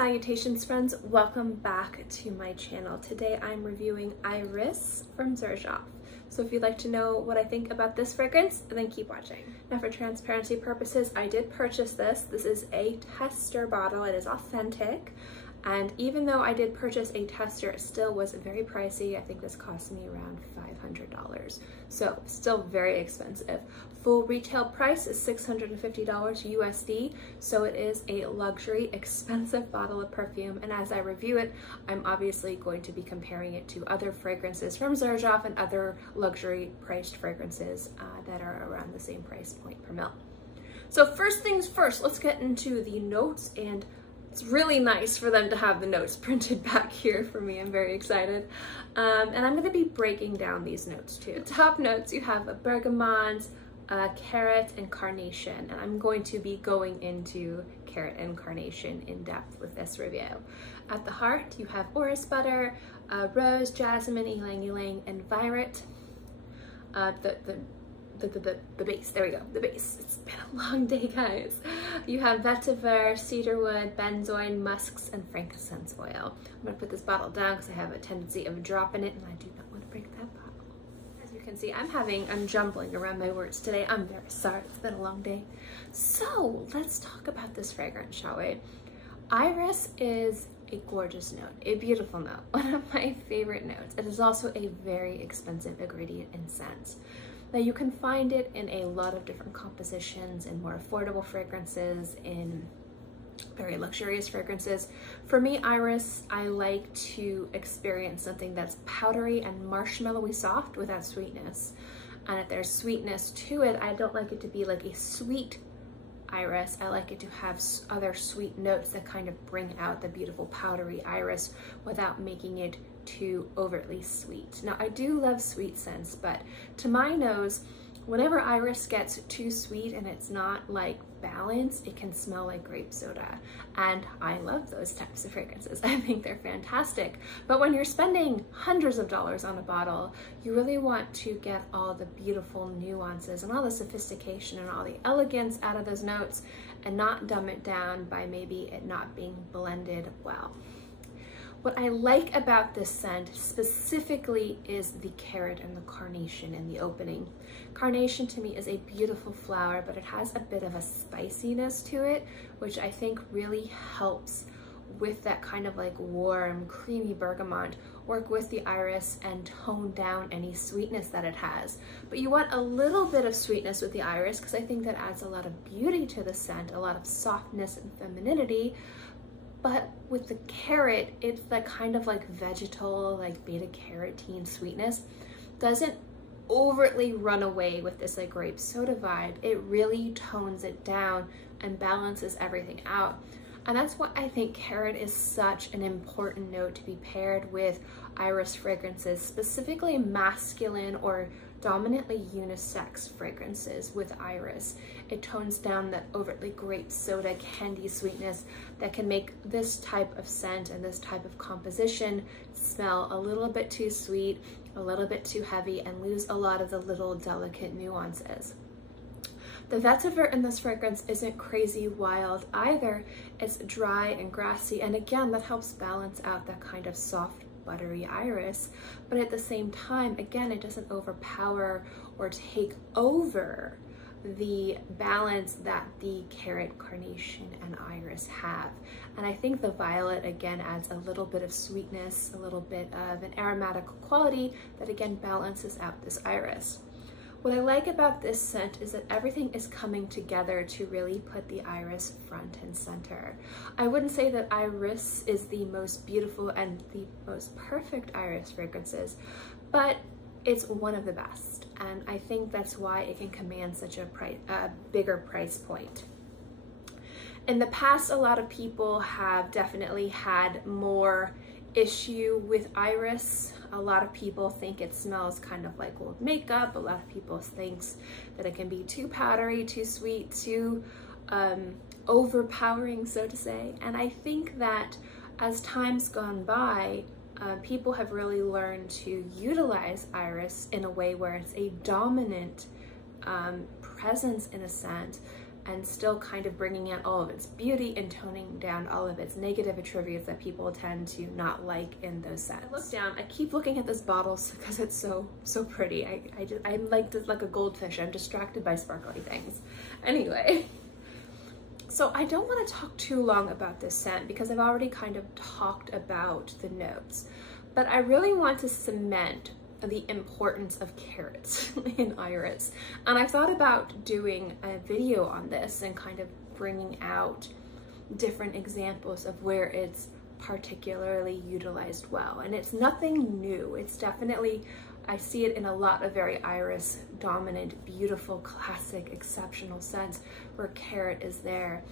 Salutations friends, welcome back to my channel. Today I'm reviewing Iris from Xerjoff. So if you'd like to know what I think about this fragrance, then keep watching. Now for transparency purposes, I did purchase this. This is a tester bottle, it is authentic. And even though I did purchase a tester, it still was very pricey. I think this cost me around $500. So still very expensive. Full retail price is $650 USD. So it is a luxury, expensive bottle of perfume. And as I review it, I'm obviously going to be comparing it to other fragrances from Xerjoff and other luxury priced fragrances that are around the same price point per mil. So first things first, let's get into the notes, and it's really nice for them to have the notes printed back here for me. I'm very excited. And I'm gonna be breaking down these notes too. The top notes, you have a bergamot, carrot, and carnation. And I'm going to be going into carrot and carnation in depth with this review. At the heart, you have orris butter, rose, jasmine, ylang-ylang, and violet. The base, there we go, the base. It's been a long day, guys. You have vetiver, cedarwood, benzoin, musks, and frankincense oil. I'm gonna put this bottle down because I have a tendency of dropping it and I do not want to break that bottle. As you can see, I'm jumbling around my words today. I'm very sorry, it's been a long day. So let's talk about this fragrance, shall we? Iris is a gorgeous note, a beautiful note, one of my favorite notes. It is also a very expensive ingredient in scents. Now you can find it in a lot of different compositions, in more affordable fragrances, in very luxurious fragrances. For me, Iris, I like to experience something that's powdery and marshmallowy soft without sweetness. And if there's sweetness to it, I don't like it to be like a sweet Iris. I like it to have other sweet notes that kind of bring out the beautiful powdery Iris without making it too overtly sweet. Now I do love sweet scents, but to my nose, whenever Iris gets too sweet and it's not like balanced, it can smell like grape soda. And I love those types of fragrances. I think they're fantastic. But when you're spending hundreds of dollars on a bottle, you really want to get all the beautiful nuances and all the sophistication and all the elegance out of those notes and not dumb it down by maybe it not being blended well. What I like about this scent specifically is the carrot and the carnation in the opening. Carnation to me is a beautiful flower, but it has a bit of a spiciness to it, which I think really helps with that kind of like warm, creamy bergamot, work with the iris and tone down any sweetness that it has. But you want a little bit of sweetness with the iris because I think that adds a lot of beauty to the scent, a lot of softness and femininity. But with the carrot, it's that kind of like vegetal, like beta carotene sweetness. Doesn't overtly run away with this like grape soda vibe. It really tones it down and balances everything out. And that's why I think carrot is such an important note to be paired with iris fragrances, specifically masculine or dominantly unisex fragrances with iris. It tones down that overtly grape soda candy sweetness that can make this type of scent and this type of composition smell a little bit too sweet, a little bit too heavy, and lose a lot of the little delicate nuances. The vetiver in this fragrance isn't crazy wild either. It's dry and grassy, and again, that helps balance out that kind of soft, buttery iris, but at the same time, again, it doesn't overpower or take over the balance that the carrot, carnation, and iris have. And I think the violet again adds a little bit of sweetness, a little bit of an aromatic quality that again balances out this iris. What I like about this scent is that everything is coming together to really put the iris front and center. I wouldn't say that iris is the most beautiful and the most perfect iris fragrances, but it's one of the best. And I think that's why it can command such a bigger price point. In the past, a lot of people have definitely had more issue with iris. A lot of people think it smells kind of like old makeup. A lot of people think that it can be too powdery, too sweet, too overpowering, so to say. And I think that as time's gone by, people have really learned to utilize iris in a way where it's a dominant presence in a scent, and still kind of bringing out all of its beauty and toning down all of its negative attributes that people tend to not like in those scents. I look down, I keep looking at this bottle because it's so pretty. I'm like a goldfish. I'm distracted by sparkly things. Anyway, so I don't want to talk too long about this scent because I've already kind of talked about the notes, but I really want to cement the importance of carrots in iris. And I thought about doing a video on this and kind of bringing out different examples of where it's particularly utilized well. And it's nothing new. It's definitely, I see it in a lot of very iris dominant, beautiful, classic, exceptional scents where carrot is there.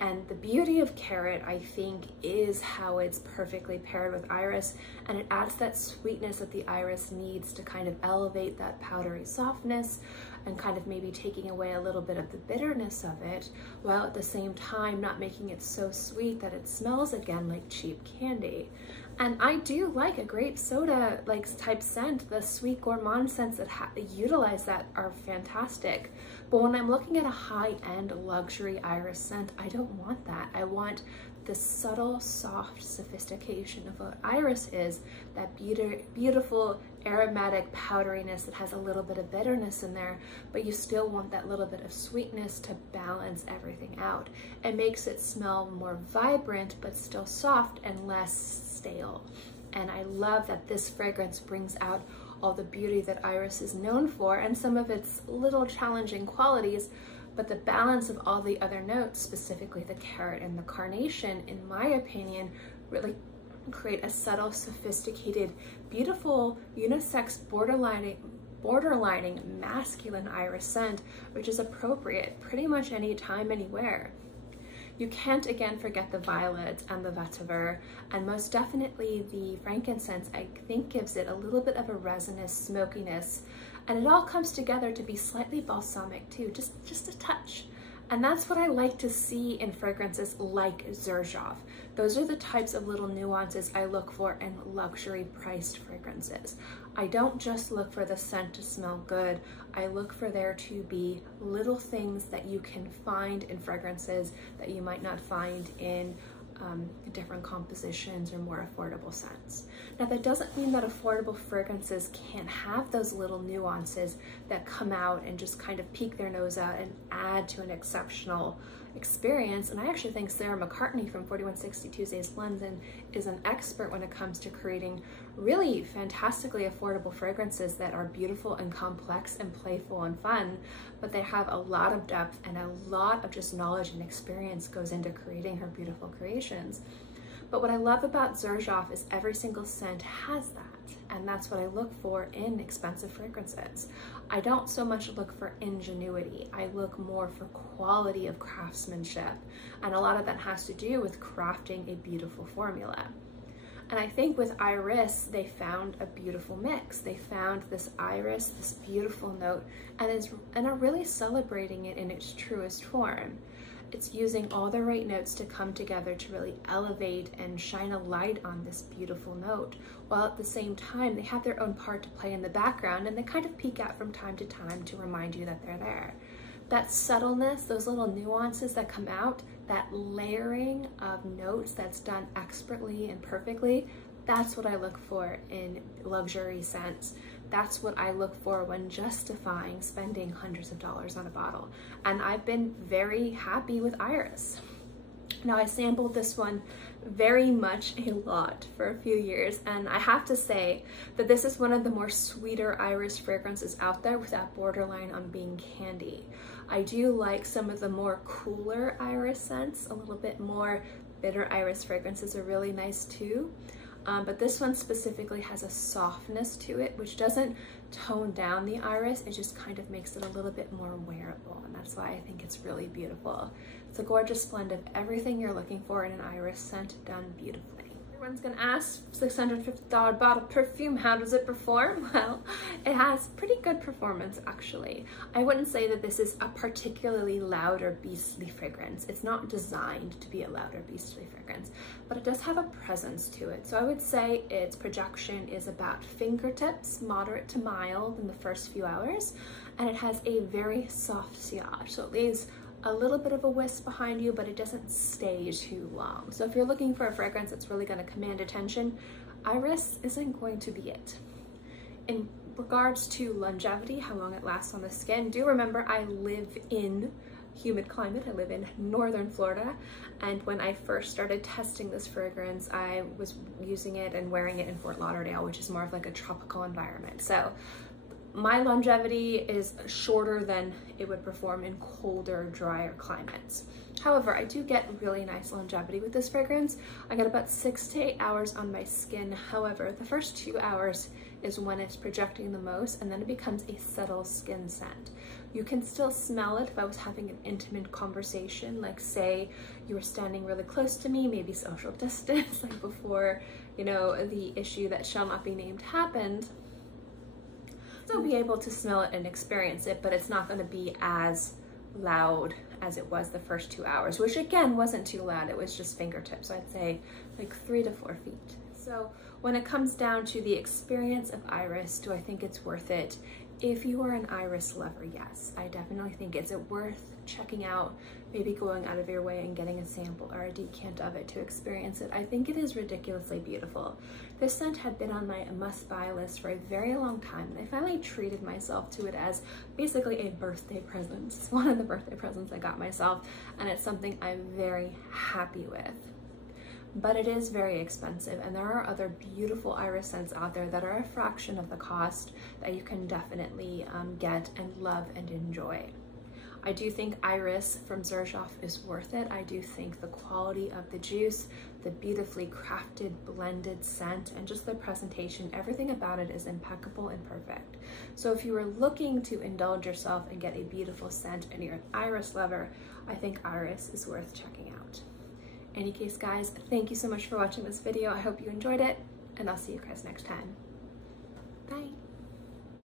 And the beauty of carrot, I think, is how it's perfectly paired with iris, and it adds that sweetness that the iris needs to kind of elevate that powdery softness and kind of maybe taking away a little bit of the bitterness of it, while at the same time not making it so sweet that it smells again like cheap candy. And I do like a grape soda like type scent. The sweet gourmand scents that utilize that are fantastic. But when I'm looking at a high-end luxury iris scent, I don't want that. I want the subtle, soft sophistication of what iris is, that beautiful aromatic powderiness that has a little bit of bitterness in there, but you still want that little bit of sweetness to balance everything out. It makes it smell more vibrant, but still soft and less stale. And I love that this fragrance brings out all the beauty that iris is known for and some of its little challenging qualities, but the balance of all the other notes, specifically the carrot and the carnation, in my opinion, really create a subtle, sophisticated, beautiful, unisex, borderlining masculine iris scent, which is appropriate pretty much any time, anywhere. You can't again forget the violet and the vetiver, and most definitely the frankincense, I think, gives it a little bit of a resinous smokiness, and it all comes together to be slightly balsamic too, just a touch. And that's what I like to see in fragrances like Xerjoff. Those are the types of little nuances I look for in luxury priced fragrances. I don't just look for the scent to smell good. I look for there to be little things that you can find in fragrances that you might not find in different compositions or more affordable scents. Now, that doesn't mean that affordable fragrances can't have those little nuances that come out and just kind of peek their nose out and add to an exceptional experience. And I actually think Sarah McCartney from 4160 Tuesdays London is an expert when it comes to creating really fantastically affordable fragrances that are beautiful and complex and playful and fun, but they have a lot of depth and a lot of just knowledge and experience goes into creating her beautiful creations. But what I love about Xerjoff is every single scent has that, and that's what I look for in expensive fragrances. I don't so much look for ingenuity, I look more for quality of craftsmanship, and a lot of that has to do with crafting a beautiful formula. And I think with iris, they found a beautiful mix. They found this iris, this beautiful note, and are really celebrating it in its truest form. It's using all the right notes to come together to really elevate and shine a light on this beautiful note, while at the same time they have their own part to play in the background, and they kind of peek out from time to time to remind you that they're there. That subtleness, those little nuances that come out, that layering of notes that's done expertly and perfectly, that's what I look for in luxury scents. That's what I look for when justifying spending hundreds of dollars on a bottle. And I've been very happy with iris. Now, I sampled this one very much a lot for a few years, and I have to say that this is one of the more sweeter iris fragrances out there without borderline on being candy. I do like some of the more cooler iris scents. A little bit more bitter iris fragrances are really nice too. But this one specifically has a softness to it, which doesn't tone down the iris. It just kind of makes it a little bit more wearable, and that's why I think it's really beautiful. It's a gorgeous blend of everything you're looking for in an iris scent done beautifully. Everyone's gonna ask, $650 bottle perfume, how does it perform? Well, it has pretty good performance, actually. I wouldn't say that this is a particularly loud or beastly fragrance. It's not designed to be a loud or beastly fragrance, but it does have a presence to it. So I would say its projection is about fingertips, moderate to mild in the first few hours, and it has a very soft sillage. So it leaves a little bit of a wisp behind you, but it doesn't stay too long. So if you're looking for a fragrance that's really going to command attention, Iris isn't going to be it. In regards to longevity, how long it lasts on the skin, do remember I live in humid climate. I live in northern Florida, and when I first started testing this fragrance, I was using it and wearing it in Fort Lauderdale, which is more of like a tropical environment. So my longevity is shorter than it would perform in colder, drier climates. However, I do get really nice longevity with this fragrance. I get about 6 to 8 hours on my skin. However, the first 2 hours is when it's projecting the most, and then it becomes a subtle skin scent. You can still smell it if I was having an intimate conversation, like say you were standing really close to me, maybe social distance, like before, you know, the issue that shall not be named happened. So be able to smell it and experience it, but it's not going to be as loud as it was the first 2 hours, which again wasn't too loud. It was just fingertips. I'd say like 3 to 4 feet. So when it comes down to the experience of Iris, do I think it's worth it? If you are an Iris lover, yes, I definitely think it's worth checking out, maybe going out of your way and getting a sample or a decant of it to experience it. I think it is ridiculously beautiful. This scent had been on my must-buy list for a very long time, and I finally treated myself to it as basically a birthday present. It's one of the birthday presents I got myself, and it's something I'm very happy with. But it is very expensive, and there are other beautiful Iris scents out there that are a fraction of the cost that you can definitely get and love and enjoy. I do think Iris from Xerjoff is worth it. I do think the quality of the juice, the beautifully crafted blended scent, and just the presentation, everything about it is impeccable and perfect. So if you are looking to indulge yourself and get a beautiful scent and you're an Iris lover, I think Iris is worth checking out. In any case, guys, thank you so much for watching this video. I hope you enjoyed it, and I'll see you guys next time. Bye.